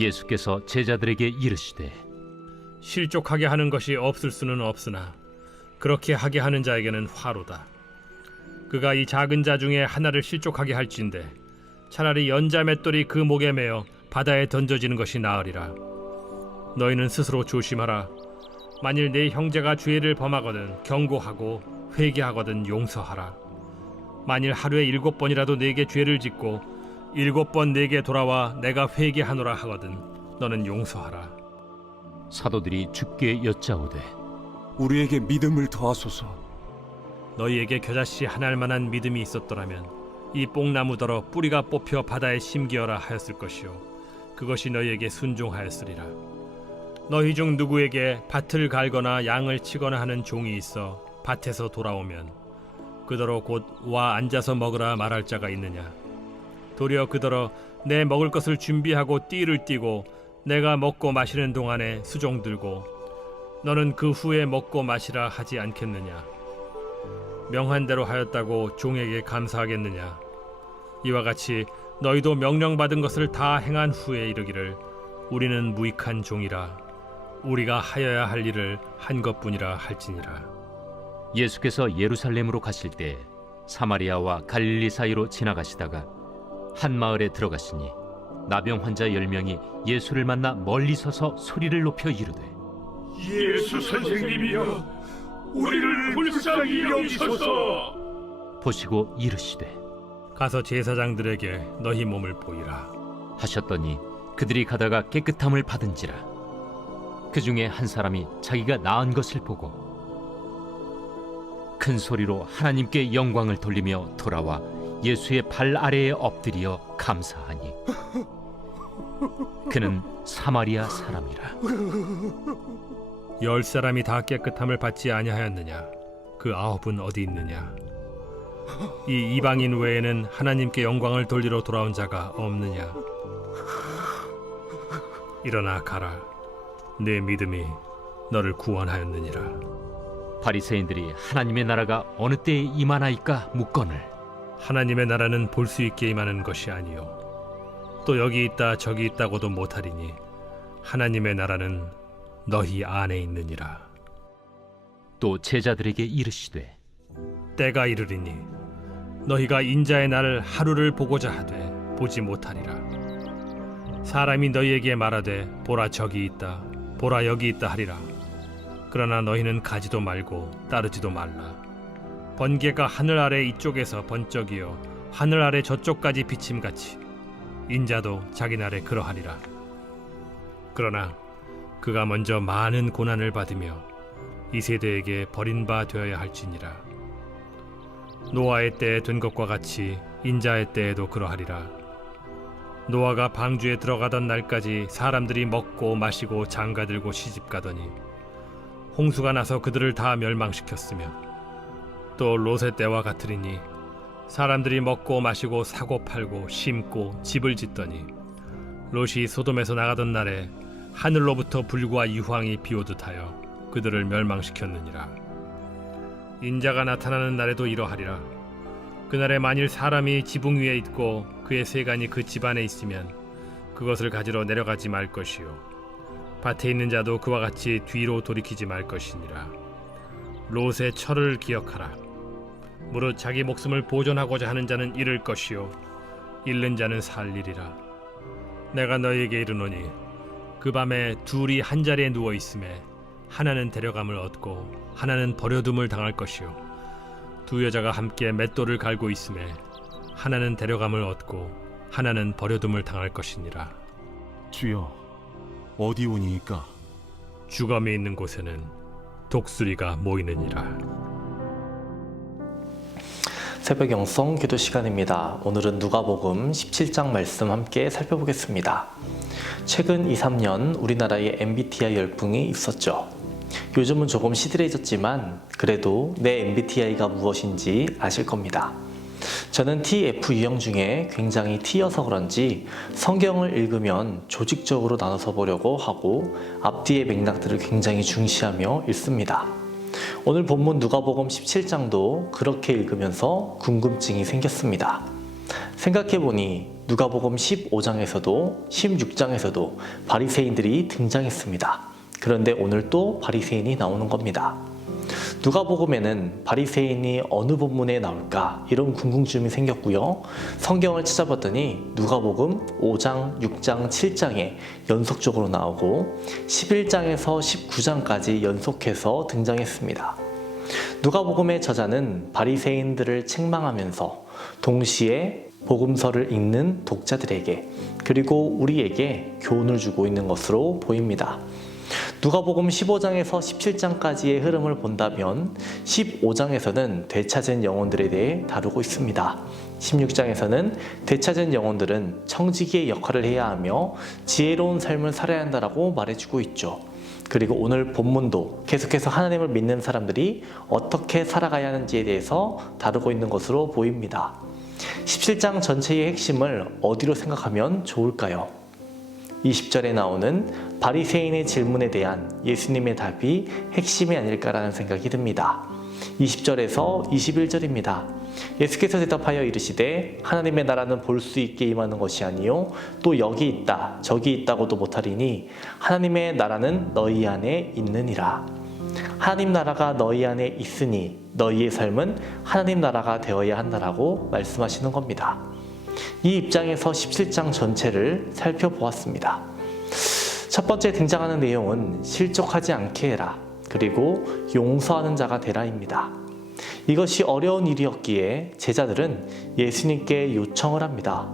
예수께서 제자들에게 이르시되 실족하게 하는 것이 없을 수는 없으나 그렇게 하게 하는 자에게는 화로다. 그가 이 작은 자 중에 하나를 실족하게 할진대 차라리 연자 맷돌이 그 목에 매어 바다에 던져지는 것이 나으리라. 너희는 스스로 조심하라. 만일 네 형제가 죄를 범하거든 경고하고 회개하거든 용서하라. 만일 하루에 7번이라도 네게 죄를 짓고 7번 네게 돌아와 내가 회개하노라 하거든 너는 용서하라. 사도들이 주께 여짜오되 우리에게 믿음을 더하소서. 너희에게 겨자씨 하나일 만한 믿음이 있었더라면 이 뽕나무더러 뿌리가 뽑혀 바다에 심기어라 하였을 것이요 그것이 너희에게 순종하였으리라. 너희 중 누구에게 밭을 갈거나 양을 치거나 하는 종이 있어 밭에서 돌아오면 그더러 곧 와 앉아서 먹으라 말할 자가 있느냐? 도리어 그더러 내 먹을 것을 준비하고 띠를 띠고 내가 먹고 마시는 동안에 수종 들고 너는 그 후에 먹고 마시라 하지 않겠느냐? 명한 대로 하였다고 종에게 감사하겠느냐? 이와 같이 너희도 명령받은 것을 다 행한 후에 이르기를 우리는 무익한 종이라 우리가 하여야 할 일을 한 것뿐이라 할지니라. 예수께서 예루살렘으로 가실 때 사마리아와 갈릴리 사이로 지나가시다가 한 마을에 들어가시니 나병 환자 10명이 예수를 만나 멀리 서서 소리를 높여 이르되 예수 선생님이여 우리를 불쌍히 여기소서. 보시고 이르시되 가서 제사장들에게 너희 몸을 보이라 하셨더니 그들이 가다가 깨끗함을 받은지라. 그 중에 한 사람이 자기가 나은 것을 보고 큰 소리로 하나님께 영광을 돌리며 돌아와 예수의 발 아래에 엎드려 감사하니 그는 사마리아 사람이라. 10사람이 다 깨끗함을 받지 아니하였느냐? 그 9은 어디 있느냐? 이 이방인 외에는 하나님께 영광을 돌리러 돌아온 자가 없느냐? 일어나 가라. 내 믿음이 너를 구원하였느니라. 바리새인들이 하나님의 나라가 어느 때에 임하나이까 묻거늘 하나님의 나라는 볼 수 있게 임하는 것이 아니요 또 여기 있다 저기 있다고도 못하리니 하나님의 나라는 너희 안에 있느니라. 또 제자들에게 이르시되 때가 이르리니 너희가 인자의 날을 하루를 보고자 하되 보지 못하리라. 사람이 너희에게 말하되 보라 저기 있다 보라 여기 있다 하리라. 그러나 너희는 가지도 말고 따르지도 말라. 번개가 하늘 아래 이쪽에서 번쩍이어 하늘 아래 저쪽까지 비침같이 인자도 자기 날에 그러하리라. 그러나 그가 먼저 많은 고난을 받으며 이 세대에게 버린 바 되어야 할지니라. 노아의 때에 된 것과 같이 인자의 때에도 그러하리라. 노아가 방주에 들어가던 날까지 사람들이 먹고 마시고 장가들고 시집가더니 홍수가 나서 그들을 다 멸망시켰으며 또 롯의 때와 같으리니 사람들이 먹고 마시고 사고 팔고 심고 집을 짓더니 롯이 소돔에서 나가던 날에 하늘로부터 불과 유황이 비오듯 하여 그들을 멸망시켰느니라. 인자가 나타나는 날에도 이러하리라. 그날에 만일 사람이 지붕 위에 있고 그의 세간이 그 집 안에 있으면 그것을 가지러 내려가지 말 것이요 밭에 있는 자도 그와 같이 뒤로 돌이키지 말 것이니라. 롯의 철을 기억하라. 무릇 자기 목숨을 보존하고자 하는 자는 잃을 것이요 잃는 자는 살리리라. 내가 너희에게 이르노니 그 밤에 둘이 한 자리에 누워 있음에 하나는 데려감을 얻고 하나는 버려둠을 당할 것이요 두 여자가 함께 맷돌을 갈고 있음에 하나는 데려감을 얻고 하나는 버려둠을 당할 것이니라. 주여, 어디 오니이까? 주검이 있는 곳에는 독수리가 모이느니라. 새벽 영성 기도 시간입니다. 오늘은 누가복음 17장 말씀 함께 살펴보겠습니다. 최근 2, 3년 우리나라에 MBTI 열풍이 있었죠. 요즘은 조금 시들해졌지만 그래도 내 MBTI가 무엇인지 아실 겁니다. 저는 TF 유형 중에 굉장히 T여서 그런지 성경을 읽으면 조직적으로 나눠서 보려고 하고 앞뒤의 맥락들을 굉장히 중시하며 읽습니다. 오늘 본문 누가복음 17장도 그렇게 읽으면서 궁금증이 생겼습니다. 생각해보니 누가복음 15장에서도 16장에서도 바리새인들이 등장했습니다. 그런데 오늘 또 바리새인이 나오는 겁니다. 누가복음에는 바리새인이 어느 본문에 나올까 이런 궁금증이 생겼고요. 성경을 찾아봤더니 누가복음 5장, 6장, 7장에 연속적으로 나오고 11장에서 19장까지 연속해서 등장했습니다. 누가복음의 저자는 바리새인들을 책망하면서 동시에 복음서를 읽는 독자들에게 그리고 우리에게 교훈을 주고 있는 것으로 보입니다. 누가복음 15장에서 17장까지의 흐름을 본다면 15장에서는 되찾은 영혼들에 대해 다루고 있습니다. 16장에서는 되찾은 영혼들은 청지기의 역할을 해야 하며 지혜로운 삶을 살아야 한다라고 말해주고 있죠. 그리고 오늘 본문도 계속해서 하나님을 믿는 사람들이 어떻게 살아가야 하는지에 대해서 다루고 있는 것으로 보입니다. 17장 전체의 핵심을 어디로 생각하면 좋을까요? 20절에 나오는 바리새인의 질문에 대한 예수님의 답이 핵심이 아닐까라는 생각이 듭니다. 20절에서 21절입니다. 예수께서 대답하여 이르시되 하나님의 나라는 볼 수 있게 임하는 것이 아니요 또 여기 있다 저기 있다고도 못하리니 하나님의 나라는 너희 안에 있느니라. 하나님 나라가 너희 안에 있으니 너희의 삶은 하나님 나라가 되어야 한다라고 말씀하시는 겁니다. 이 입장에서 17장 전체를 살펴보았습니다. 첫 번째 등장하는 내용은 실족하지 않게 해라 그리고 용서하는 자가 되라입니다. 이것이 어려운 일이었기에 제자들은 예수님께 요청을 합니다.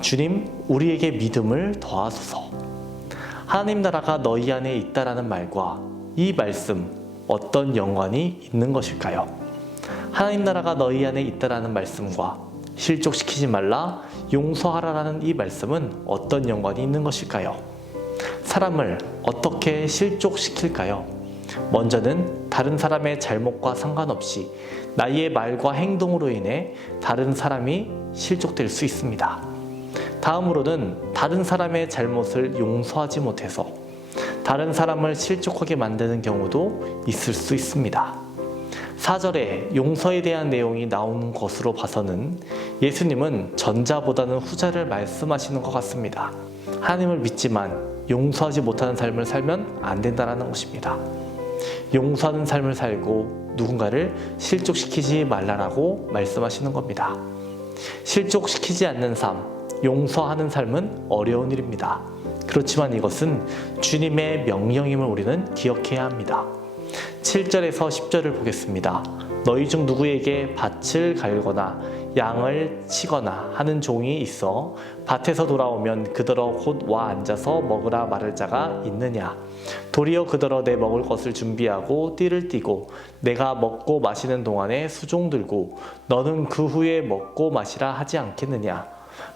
주님, 우리에게 믿음을 더하소서. 하나님 나라가 너희 안에 있다라는 말과 이 말씀 어떤 연관이 있는 것일까요? 하나님 나라가 너희 안에 있다라는 말씀과 실족시키지 말라, 용서하라라는 이 말씀은 어떤 연관이 있는 것일까요? 사람을 어떻게 실족시킬까요? 먼저는 다른 사람의 잘못과 상관없이 나의 말과 행동으로 인해 다른 사람이 실족될 수 있습니다. 다음으로는 다른 사람의 잘못을 용서하지 못해서 다른 사람을 실족하게 만드는 경우도 있을 수 있습니다. 4절에 용서에 대한 내용이 나오는 것으로 봐서는 예수님은 전자보다는 후자를 말씀하시는 것 같습니다. 하나님을 믿지만 용서하지 못하는 삶을 살면 안 된다는 것입니다. 용서하는 삶을 살고 누군가를 실족시키지 말라라고 말씀하시는 겁니다. 실족시키지 않는 삶, 용서하는 삶은 어려운 일입니다. 그렇지만 이것은 주님의 명령임을 우리는 기억해야 합니다. 7절에서 10절을 보겠습니다. 너희 중 누구에게 밭을 갈거나 양을 치거나 하는 종이 있어 밭에서 돌아오면 그더러 곧 와 앉아서 먹으라 말할 자가 있느냐? 도리어 그더러 내 먹을 것을 준비하고 띠를 띠고 내가 먹고 마시는 동안에 수종 들고 너는 그 후에 먹고 마시라 하지 않겠느냐?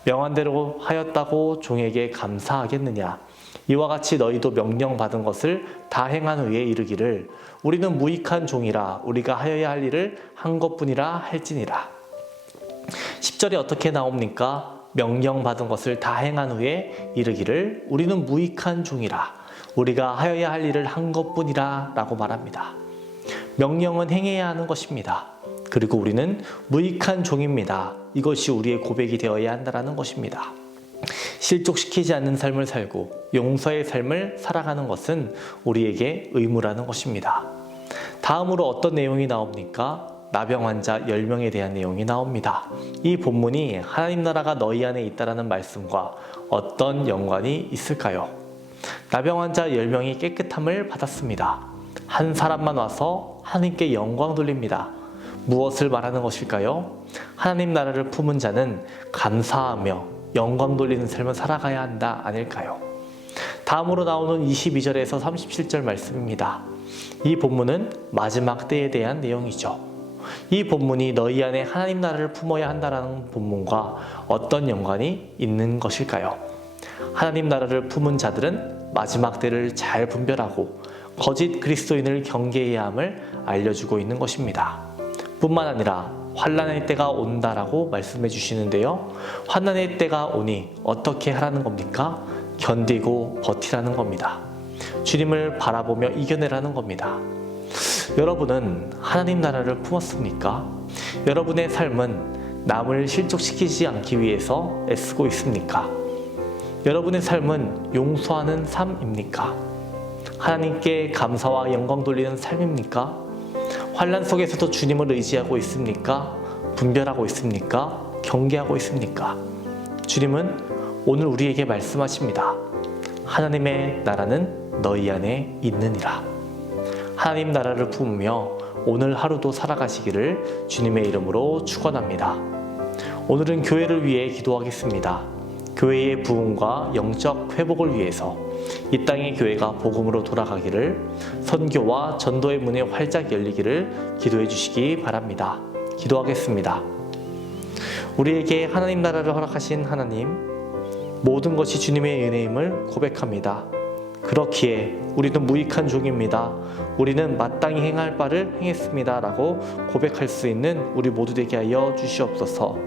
명한 대로 하였다고 종에게 감사하겠느냐? 이와 같이 너희도 명령받은 것을 다 행한 후에 이르기를 우리는 무익한 종이라 우리가 하여야 할 일을 한 것뿐이라 할지니라. 10절에 어떻게 나옵니까? 명령받은 것을 다 행한 후에 이르기를 우리는 무익한 종이라 우리가 하여야 할 일을 한 것뿐이라 라고 말합니다. 명령은 행해야 하는 것입니다. 그리고 우리는 무익한 종입니다. 이것이 우리의 고백이 되어야 한다는 것입니다. 실족시키지 않는 삶을 살고 용서의 삶을 살아가는 것은 우리에게 의무라는 것입니다. 다음으로 어떤 내용이 나옵니까? 나병 환자 10명에 대한 내용이 나옵니다. 이 본문이 하나님 나라가 너희 안에 있다라는 말씀과 어떤 연관이 있을까요? 나병 환자 10명이 깨끗함을 받았습니다. 한 사람만 와서 하나님께 영광 돌립니다. 무엇을 말하는 것일까요? 하나님 나라를 품은 자는 감사하며 영광 돌리는 삶을 살아가야 한다 아닐까요? 다음으로 나오는 22절에서 37절 말씀입니다. 이 본문은 마지막 때에 대한 내용이죠. 이 본문이 너희 안에 하나님 나라를 품어야 한다는 본문과 어떤 연관이 있는 것일까요? 하나님 나라를 품은 자들은 마지막 때를 잘 분별하고 거짓 그리스도인을 경계해야 함을 알려주고 있는 것입니다. 뿐만 아니라 환난의 때가 온다라고 말씀해 주시는데요. 환난의 때가 오니 어떻게 하라는 겁니까? 견디고 버티라는 겁니다. 주님을 바라보며 이겨내라는 겁니다. 여러분은 하나님 나라를 품었습니까? 여러분의 삶은 남을 실족시키지 않기 위해서 애쓰고 있습니까? 여러분의 삶은 용서하는 삶입니까? 하나님께 감사와 영광 돌리는 삶입니까? 환난 속에서도 주님을 의지하고 있습니까? 분별하고 있습니까? 경계하고 있습니까? 주님은 오늘 우리에게 말씀하십니다. 하나님의 나라는 너희 안에 있느니라. 하나님 나라를 품으며 오늘 하루도 살아가시기를 주님의 이름으로 축원합니다. 오늘은 교회를 위해 기도하겠습니다. 교회의 부흥과 영적 회복을 위해서 이 땅의 교회가 복음으로 돌아가기를, 선교와 전도의 문이 활짝 열리기를 기도해 주시기 바랍니다. 기도하겠습니다. 우리에게 하나님 나라를 허락하신 하나님, 모든 것이 주님의 은혜임을 고백합니다. 그렇기에 우리는 무익한 종입니다. 우리는 마땅히 행할 바를 행했습니다. 라고 고백할 수 있는 우리 모두 되게 하여 주시옵소서.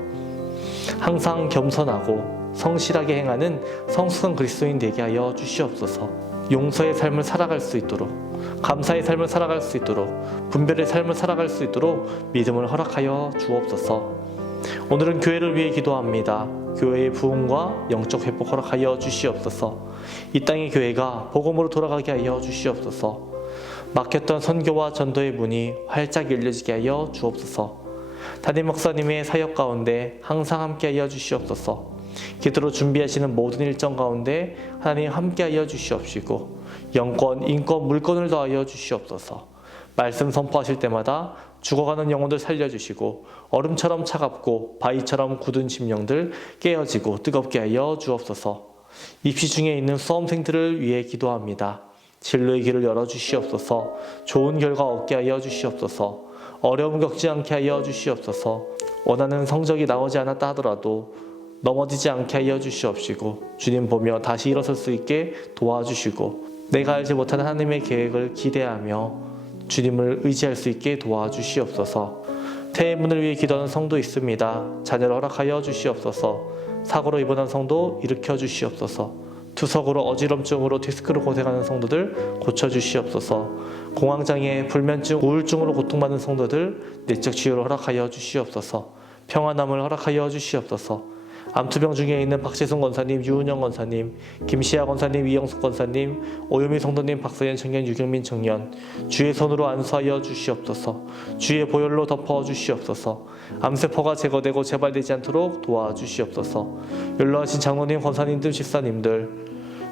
항상 겸손하고 성실하게 행하는 성숙한 그리스도인 되게 하여 주시옵소서. 용서의 삶을 살아갈 수 있도록, 감사의 삶을 살아갈 수 있도록, 분별의 삶을 살아갈 수 있도록 믿음을 허락하여 주옵소서. 오늘은 교회를 위해 기도합니다. 교회의 부흥과 영적 회복 허락하여 주시옵소서. 이 땅의 교회가 복음으로 돌아가게 하여 주시옵소서. 막혔던 선교와 전도의 문이 활짝 열려지게 하여 주옵소서. 담임 목사님의 사역 가운데 항상 함께 하여 주시옵소서. 기도로 준비하시는 모든 일정 가운데 하나님 함께 하여 주시옵시고, 영권, 인권, 물권을 더하여 주시옵소서. 말씀 선포하실 때마다 죽어가는 영혼들 살려주시고, 얼음처럼 차갑고 바위처럼 굳은 심령들 깨어지고 뜨겁게 하여 주옵소서. 입시 중에 있는 수험생들을 위해 기도합니다. 진로의 길을 열어주시옵소서. 좋은 결과 얻게 하여 주시옵소서. 어려움 겪지 않게 하여 주시옵소서. 원하는 성적이 나오지 않았다 하더라도 넘어지지 않게 하여 주시옵시고, 주님 보며 다시 일어설 수 있게 도와주시고, 내가 알지 못하는 하나님의 계획을 기대하며 주님을 의지할 수 있게 도와주시옵소서. 퇴임문을 위해 기도하는 성도 있습니다. 자녀를 허락하여 주시옵소서. 사고로 입원한 성도 일으켜 주시옵소서. 투석으로 어지럼증으로 디스크로 고생하는 성도들 고쳐주시옵소서. 공황장애, 불면증, 우울증으로 고통받는 성도들 내적 치유를 허락하여 주시옵소서. 평안함을 허락하여 주시옵소서. 암투병 중에 있는 박재순 권사님, 유은영 권사님, 김시아 권사님, 이영숙 권사님, 오유미 성도님, 박서연 청년, 유경민 청년, 주의 손으로 안수하여 주시옵소서. 주의 보혈로 덮어 주시옵소서. 암세포가 제거되고 재발되지 않도록 도와주시옵소서. 연로하신 장로님, 권사님들, 집사님들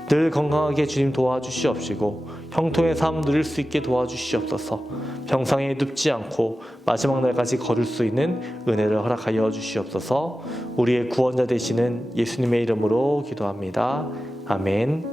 늘 건강하게 주님 도와주시옵시고, 형통의 삶 누릴 수 있게 도와주시옵소서. 병상에 눕지 않고 마지막 날까지 걸을 수 있는 은혜를 허락하여 주시옵소서. 우리의 구원자 되시는 예수님의 이름으로 기도합니다. 아멘.